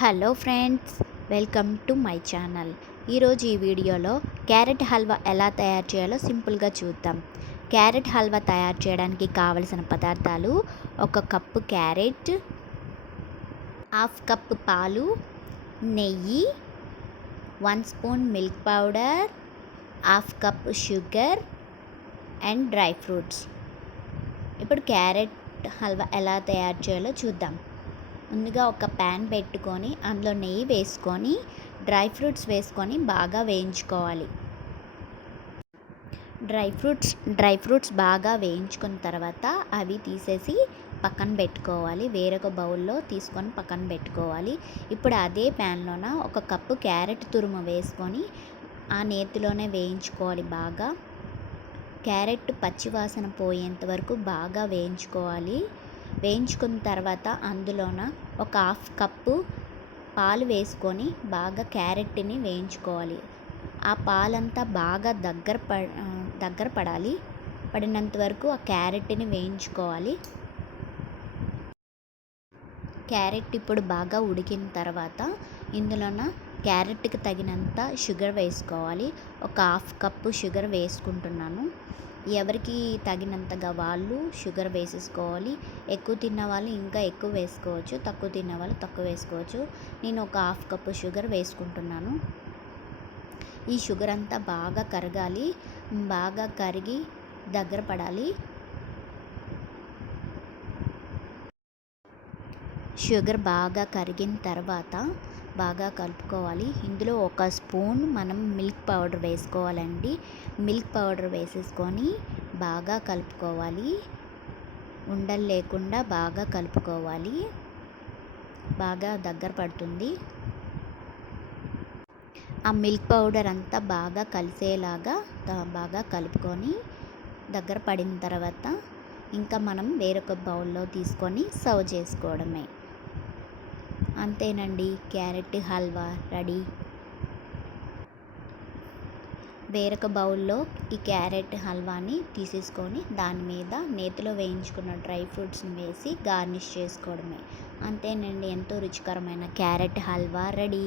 Hello friends, welcome to my channel. ఈరోజు ఈ వీడియోలో క్యారెట్ హల్వా ఎలా తయారు చేయాలో సింపుల్గా చూద్దాం. క్యారెట్ హల్వా తయారు చేయడానికి కావలసిన పదార్థాలు: 1 కప్పు క్యారెట్, హాఫ్ కప్పు పాలు, నెయ్యి, 1 spoon milk powder, half cup sugar and dry fruits. ఇప్పుడు క్యారెట్ హల్వా ఎలా తయారు చేయాలో చూద్దాం. ముందుగా ఒక ప్యాన్ పెట్టుకొని అందులో నెయ్యి వేసుకొని డ్రై ఫ్రూట్స్ వేసుకొని బాగా వేయించుకోవాలి. డ్రై ఫ్రూట్స్ బాగా వేయించుకున్న తర్వాత అవి తీసేసి పక్కన పెట్టుకోవాలి. వేరొక బౌల్లో తీసుకొని పక్కన పెట్టుకోవాలి. ఇప్పుడు అదే ప్యాన్లోన 1 కప్పు క్యారెట్ తురుము వేసుకొని ఆ నేతిలోనే వేయించుకోవాలి. బాగా క్యారెట్ పచ్చివాసన పోయేంత వరకు బాగా వేయించుకోవాలి. వేయించుకున్న తర్వాత అందులోన 1 హాఫ్ కప్పు పాలు వేసుకొని బాగా క్యారెట్ని వేయించుకోవాలి. ఆ పాలంతా బాగా దగ్గర పడాలి. పడినంత వరకు ఆ క్యారెట్ని వేయించుకోవాలి. క్యారెట్ ఇప్పుడు బాగా ఉడికిన తర్వాత ఇందులోన క్యారెట్కి తగినంత షుగర్ వేసుకోవాలి. 1 హాఫ్ కప్పు షుగర్ వేసుకుంటున్నాను. ఎవరికి తగినంతగా వాళ్ళు షుగర్ వేసేసుకోవాలి. ఎక్కువ తిన్న వాళ్ళు ఇంకా ఎక్కువ వేసుకోవచ్చు, తక్కువ తిన్న వాళ్ళు తక్కువ వేసుకోవచ్చు. నేను 1 హాఫ్ కప్పు షుగర్ వేసుకుంటున్నాను. ఈ షుగర్ అంతా బాగా కరగాలి. బాగా కరిగి దగ్గర పడాలి. షుగర్ బాగా కరిగిన తర్వాత బాగా కలుపుకోవాలి. ఇందులో 1 స్పూన్ మనం మిల్క్ పౌడర్ వేసుకోవాలండి. మిల్క్ పౌడర్ వేసేసుకొని బాగా కలుపుకోవాలి. ఉండలు లేకుండా బాగా కలుపుకోవాలి. బాగా దగ్గర పడుతుంది. ఆ మిల్క్ పౌడర్ అంతా బాగా కలిసేలాగా బాగా కలుపుకొని దగ్గర పడిన తర్వాత ఇంకా మనం వేరొక బౌల్లో తీసుకొని సర్వ్ చేసుకోవడమే. అంతేనండి, క్యారెట్ హల్వా రెడీ. వేరొక బౌల్లో ఈ క్యారెట్ హల్వాని తీసేసుకొని దాని మీద నేతిలో వేయించుకున్న డ్రై ఫ్రూట్స్ని వేసి గార్నిష్ చేసుకోవడమే. అంతేనండి, ఎంతో రుచికరమైన క్యారెట్ హల్వా రెడీ.